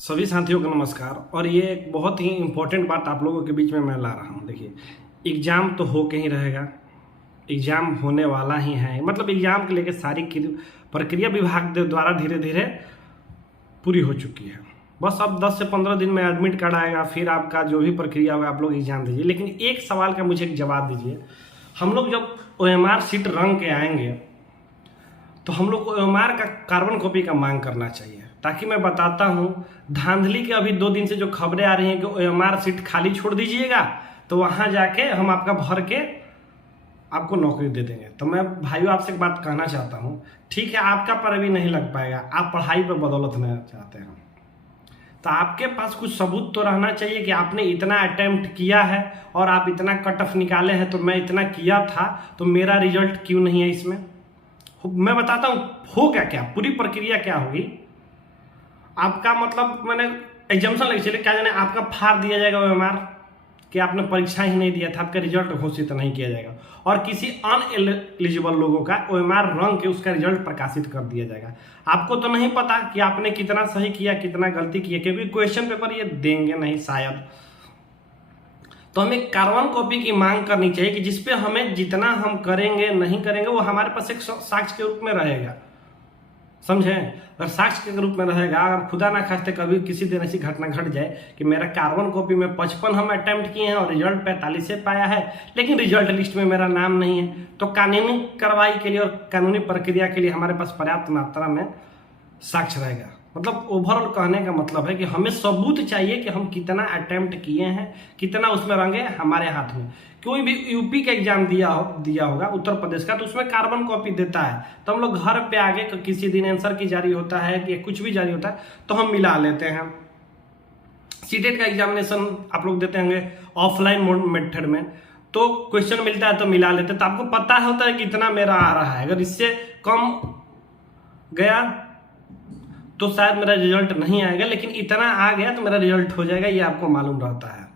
सभी साथियों को नमस्कार। और ये एक बहुत ही इम्पोर्टेंट बात आप लोगों के बीच में मैं ला रहा हूँ। देखिए, एग्ज़ाम तो हो के ही रहेगा, एग्ज़ाम होने वाला ही है। मतलब एग्ज़ाम के लेके सारी प्रक्रिया विभाग द्वारा धीरे धीरे पूरी हो चुकी है। बस अब 10 से 15 दिन में एडमिट कार्ड आएगा, फिर आपका जो भी प्रक्रिया होगा आप लोग एग्ज़ाम दीजिए। लेकिन एक सवाल का मुझे एक जवाब दीजिए, हम लोग जब OMR शीट रंग के आएंगे तो हम लोग को OMR का कार्बन कॉपी का मांग करना चाहिए, ताकि मैं बताता हूँ धांधली के अभी 2 दिन से जो खबरें आ रही हैं कि OMR सीट खाली छोड़ दीजिएगा तो वहाँ जाके हम आपका भर के आपको नौकरी दे देंगे। तो मैं भाइयों आपसे एक बात कहना चाहता हूँ, ठीक है आपका पर अभी नहीं लग पाएगा, आप पढ़ाई पर बदौलत लेना चाहते हैं, तो आपके पास कुछ सबूत तो रहना चाहिए कि आपने इतना अटेम्प्ट किया है और आप इतना कट ऑफ निकाले हैं, तो मैं इतना किया था तो मेरा रिजल्ट क्यों नहीं है इसमें। मैं बताता हूँ हो क्या पूरी प्रक्रिया क्या होगी। आपका मतलब मैंने एग्जाम्शन लगे चलिए क्या जाने आपका फाड़ दिया जाएगा OMR कि आपने परीक्षा ही नहीं दिया था, आपका रिजल्ट घोषित नहीं किया जाएगा, और किसी अनएलिजिबल लोगों का OMR रंग के उसका रिजल्ट प्रकाशित कर दिया जाएगा। आपको तो नहीं पता कि आपने कितना सही किया कितना गलती किया, क्योंकि क्वेश्चन पेपर ये देंगे नहीं शायद। तो हमें कार्बन कॉपी की मांग करनी चाहिए कि जिसपे हमें जितना हम करेंगे नहीं करेंगे वो हमारे पास एक साक्ष्य के रूप में रहेगा, समझे। अगर साक्ष्य के रूप में रहेगा, अगर खुदा ना खास्ते कभी किसी दिन ऐसी घटना घट जाए कि मेरा कार्बन कॉपी में 55 हम अटेम्प्ट किए हैं और रिजल्ट 45 से पाया है, लेकिन रिजल्ट लिस्ट में मेरा नाम नहीं है, तो कानूनी कार्रवाई के लिए और कानूनी प्रक्रिया के लिए हमारे पास पर्याप्त मात्रा में साक्ष्य रहेगा। मतलब ओवरऑल कहने का मतलब है कि हमें सबूत चाहिए कि हम कितना अटेम्प्ट किए हैं, कितना उसमें रंगे हमारे हाथ में। कोई भी यूपी का एग्जाम दिया होगा, उत्तर प्रदेश का, तो उसमें कार्बन कॉपी देता है, तो हम लोग घर पे आगे किसी दिन आंसर की जारी होता है कि कुछ भी जारी होता है तो हम मिला लेते हैं। सीटेट का एग्जामिनेशन आप लोग देते होंगे ऑफलाइन मेथड में, तो क्वेश्चन मिलता है तो मिला लेते हैं, तो आपको पता होता है कितना मेरा आ रहा है। अगर इससे कम गया तो शायद मेरा रिजल्ट नहीं आएगा, लेकिन इतना आ गया तो मेरा रिजल्ट हो जाएगा, ये आपको मालूम रहता है,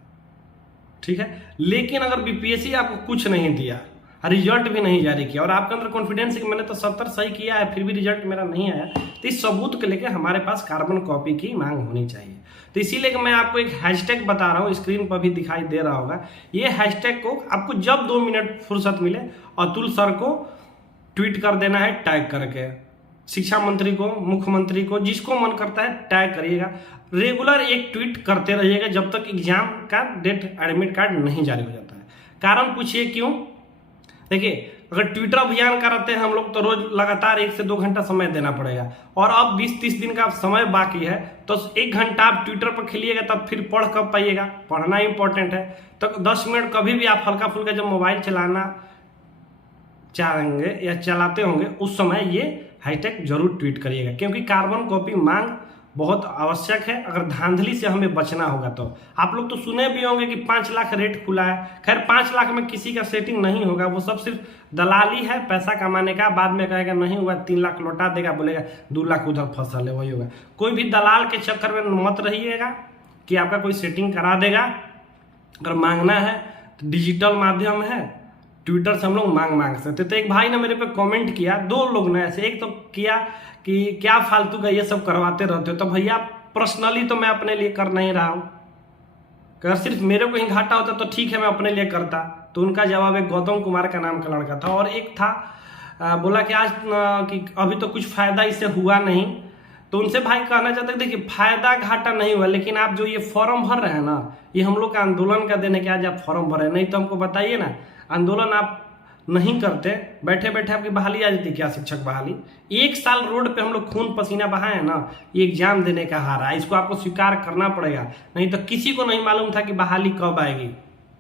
ठीक है। लेकिन अगर BPSC आपको कुछ नहीं दिया, रिजल्ट भी नहीं जारी किया, और आपके अंदर कॉन्फिडेंस है कि मैंने तो 70 सही किया है फिर भी रिजल्ट मेरा नहीं आया, तो इस सबूत को लेकर हमारे पास कार्बन कॉपी की मांग होनी चाहिए। तो इसीलिए मैं आपको एक हैशटैग बता रहा हूँ, स्क्रीन पर भी दिखाई दे रहा होगा। ये हैशटैग को आपको जब 2 मिनट फुर्सत मिले अतुल सर को ट्वीट कर देना है टैग करके, शिक्षा मंत्री को, मुख्यमंत्री को, जिसको मन करता है टैग करिएगा। रेगुलर एक ट्वीट करते रहिएगा जब तक एग्जाम का डेट एडमिट कार्ड नहीं जारी हो जाता है। कारण पूछिए क्यों। देखिए, अगर ट्विटर अभियान कराते हैं हम लोग तो रोज लगातार 1 से 2 घंटा समय देना पड़ेगा, और अब 20-30 दिन का समय बाकी है, तो 1 घंटा आप ट्विटर पर खेलिएगा तब फिर पढ़ कब पाइएगा। पढ़ना इंपॉर्टेंट है, तो 10 मिनट कभी भी आप हल्का फुल्का जब मोबाइल चलाना चाहेंगे या चलाते होंगे उस समय ये हैशटैग जरूर ट्वीट करिएगा, क्योंकि कार्बन कॉपी मांग बहुत आवश्यक है। अगर धांधली से हमें बचना होगा तो आप लोग तो सुने भी होंगे कि 5 लाख रेट खुला है। खैर 5 लाख में किसी का सेटिंग नहीं होगा, वो सब सिर्फ दलाली है पैसा कमाने का। बाद में कहेगा नहीं हुआ 3 लाख लौटा देगा, बोलेगा 2 लाख उधर फसल है, वही होगा। कोई भी दलाल के चक्कर में मत रहिएगा कि आपका कोई सेटिंग करा देगा। अगर मांगना है तो डिजिटल माध्यम है, ट्विटर से हम लोग मांग सकते। तो एक भाई ने मेरे पे कमेंट किया, 2 लोग ने ऐसे, एक तो किया कि क्या फालतू का ये सब करवाते रहते हो। तो भैया पर्सनली तो मैं अपने लिए कर नहीं रहा हूँ, अगर सिर्फ मेरे को ही घाटा होता तो ठीक है मैं अपने लिए करता। तो उनका जवाब एक गौतम कुमार का नाम का लड़का था, और एक था बोला कि आज कि अभी तो कुछ फायदा इससे हुआ नहीं। तो उनसे भाई कहना चाहते हैं देखिए फायदा घाटा नहीं हुआ, लेकिन आप जो ये फॉर्म भर रहे हैं ना, ये हम लोग का आंदोलन का देने के आज आप फॉर्म भर रहे हैं। नहीं तो हमको बताइए ना, आंदोलन आप नहीं करते, बैठे बैठे आपकी बहाली आ जाती क्या, शिक्षक बहाली। 1 साल रोड पे हम लोग खून पसीना बहाए हैं ना, ये एग्जाम देने का हारा है, इसको आपको स्वीकार करना पड़ेगा। नहीं तो किसी को नहीं मालूम था कि बहाली कब आएगी,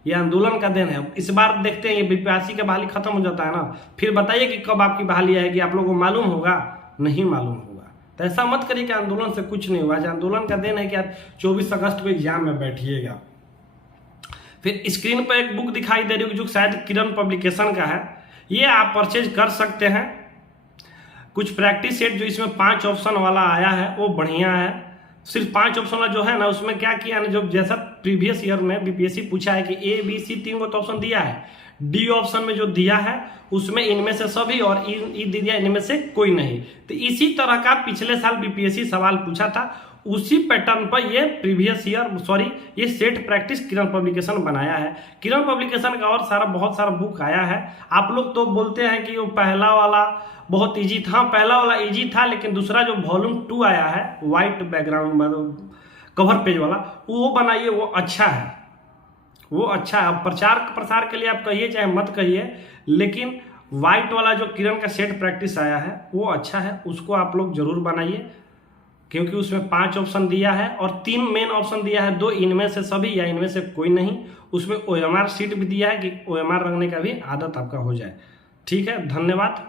ये आंदोलन का दिन है। इस बार देखते हैं ये BPSC का बहाली खत्म हो जाता है ना, फिर बताइए कि कब आपकी बहाली आएगी, आप लोगों को मालूम होगा नहीं मालूम होगा। तो ऐसा मत करिए कि आंदोलन से कुछ नहीं हुआ। आंदोलन का दिन है कि आप 24 अगस्त को एग्जाम में बैठिएगा। फिर स्क्रीन पर एक बुक दिखाई दे रही है जो शायद किरण पब्लिकेशन का है, ये आप परचेज कर सकते हैं। कुछ प्रैक्टिस सेट जो इसमें 5 ऑप्शन वाला आया है वो बढ़िया है। सिर्फ 5 ऑप्शन वाला जो है ना, उसमें क्या किया ना, जो जैसा प्रीवियस ईयर में BPSC पूछा है कि A B C 3 को तो ऑप्शन दिया है, D ऑप्शन में जो दिया है उसमें इनमें से सभी और E दिया इनमें से कोई नहीं। तो इसी तरह का पिछले साल BPSC सवाल पूछा था, उसी पैटर्न पर ये प्रीवियस ईयर ये सेट प्रैक्टिस किरण पब्लिकेशन बनाया है। किरण पब्लिकेशन का और बहुत सारा बुक आया है। आप लोग तो बोलते हैं कि वो पहला वाला बहुत इजी था। पहला वाला इजी था, लेकिन दूसरा जो वॉल्यूम 2 आया है वाइट बैकग्राउंड मतलब कवर पेज वाला, वो बनाइए, वो अच्छा है, वो अच्छा है। अब प्रचार प्रसार के लिए आप कहिए चाहे मत कहिए, लेकिन वाइट वाला जो किरण का सेट प्रैक्टिस आया है वो अच्छा है, उसको आप लोग जरूर बनाइए, क्योंकि उसमें 5 ऑप्शन दिया है और 3 मेन ऑप्शन दिया है, 2 इनमें से सभी या इनमें से कोई नहीं। उसमें OMR शीट भी दिया है कि OMR रखने का भी आदत आपका हो जाए। ठीक है, धन्यवाद।